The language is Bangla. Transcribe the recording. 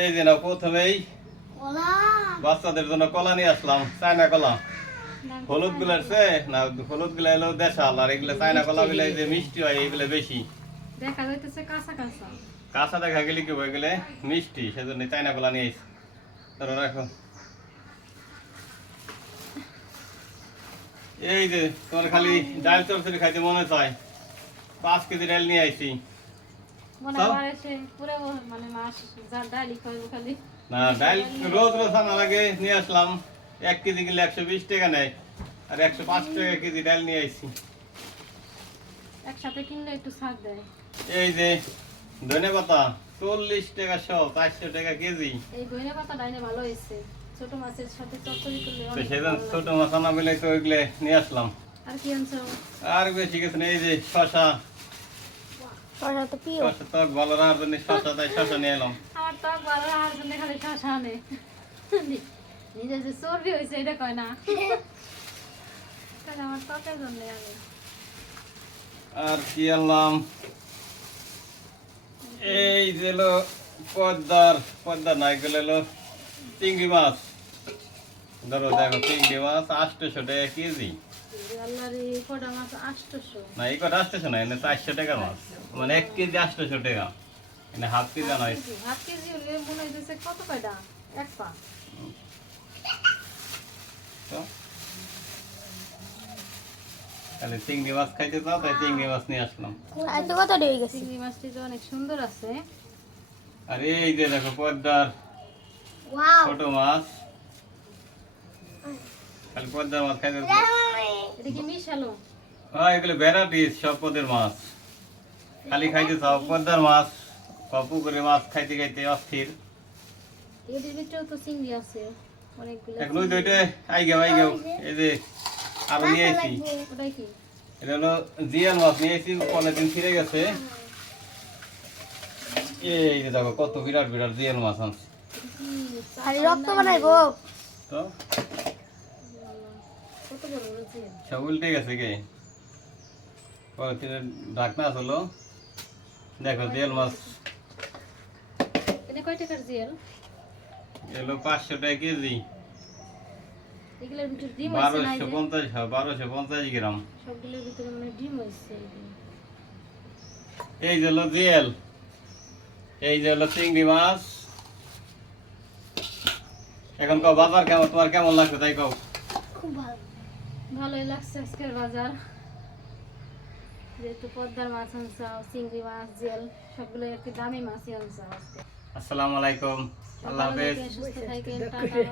এই যে না প্রথমেই বাচ্চাদের জন্য কলা নিয়ে আসলাম, চায়না কলা। হলুদ গুলো আছে না, হলুদ গুলো এলো দেশাল, আর এগুলো চায়না কলা গুলো যে মিষ্টি হয় এগুলো বেশি দেখা যাইতেছে কাঁচা কাঁচা। কাঁচা দেখা গেলে কি বই গেলে মিষ্টি, সেজন্য চায়না কলা নিয়ে আসি। ধরো রাখো। এই যে তোমার খালি ডাল চরচড়ি খাইতে মনে চায়, 5 কেজি ডাল নিয়ে আইছি। মনে হয় সে পুরো মানে মাছ যার ডালি খাইবো খালি। না ডাল রোজ রোজ আনা লাগে, নিয়ে আসলাম। 1 কেজি কিনলে 120 টাকা নেয়, আর 105 টাকা কেজি ডাল নিয়ে আইছি। একসাথে কিনলে একটু ছাড় দেয়। এই যে ধনেপাতা 40 টাকা শ, 400 টাকা কেজি। এই ধনে পাতা ডাইনে ভালো হয়েছে, ছোট মাছের সাথে চচ্চড়ি করলে তো অনেক সেদিন ভালো ছোট লাগে। মাছ আনা বলে তো ওইগুলো নিয়ে আসলাম। আর কি আনছো? আর বেশি কিছু নেই। এই যে শশা, শশা তো প্রিয়। শশা তো ভালো রান্নার জন্য শশা, তাই শশা নিয়ে এলাম। আমার টক ভালো আর জন্য খালি শশা আনে। নিজে যে চর্বি হয়েছে এটা কয় না, তাহলে আমার টকের জন্য আনে। আর কি আনলাম, এই যে হলো পদ্মার না, এগুলো হলো চিংড়ি মাছ। ধরো দেখো, চিংড়ি মাছ 800 টাকা কেজি। আল্লাহর এই কটা মাছ 800। না এই কটা 800 না, এনে 400 টাকা মাছ, মানে 1 কেজি 800 টাকা, এনে হাফ কেজি নয়। হাফ কেজি হলে মনে হইতেছে কত কয়টা, এক পা। তো তাহলে চিংড়ি মাছ খাইতে চাও, তাই চিংড়ি মাছ নিয়ে আসলাম। এত কত হয়ে গেছে? চিংড়ি মাছটি তো অনেক সুন্দর আছে। আর এই যে দেখো পদ্মার ওয়াও, ছোট মাছ, খালি পদ্মার মাছ খাইতে চাও। এটা কি মিশালো? হ্যাঁ এগুলো ভ্যারাইটিস, সব পদের মাছ। খালি খাইতে চাও পদ্মার মাছ, বা পুকুরে মাছ খাইতে খাইতে অস্থির। এদের ভিতরেও তো চিংড়ি আছে অনেকগুলো। এখন ওই দুইটা আইগাও। এই যে আরো নিয়ে আসি, ওটাই কি? এটা হলো জিয়াল মাছ নিয়ে আসি, পনেরো ফিরে গেছে। এই যে দেখো কত বিরাট বিরাট জিয়াল মাছ আনছে। খালি রক্ত বানাইবো। তো কত বড় বড় জিয়া। সব উল্টে গেছে কে, পলিথিনের ঢাকনা আসলো। দেখো জিয়াল মাছ এটা কয় টাকার জিয়াল? এলো 500 টাকা কেজি, এগুলোর ভিতরে ডিম আছে না? 1250, হ্যাঁ 1250 গ্রাম। সবগুলোর ভিতরে মানে ডিম হয়েছে। এই যে হলো জিয়াল, এই যে হলো চিংড়ি মাছ। এখন কও বাজার কেমন, তোমার কেমন লাগছে তাই কও। খুব ভালো। ভালোই লাগছে আজকের বাজার, যেহেতু পদ্মার মাছ আনছাও, চিংড়ি মাছ, জিয়াল সবগুলো একটু দামি মাছই আনছাও আজকে। আসসালামু আলাইকুম, আল্লাহ ভালো হাফেজ। থাকেন, সুস্থ থাকেন, টাটা।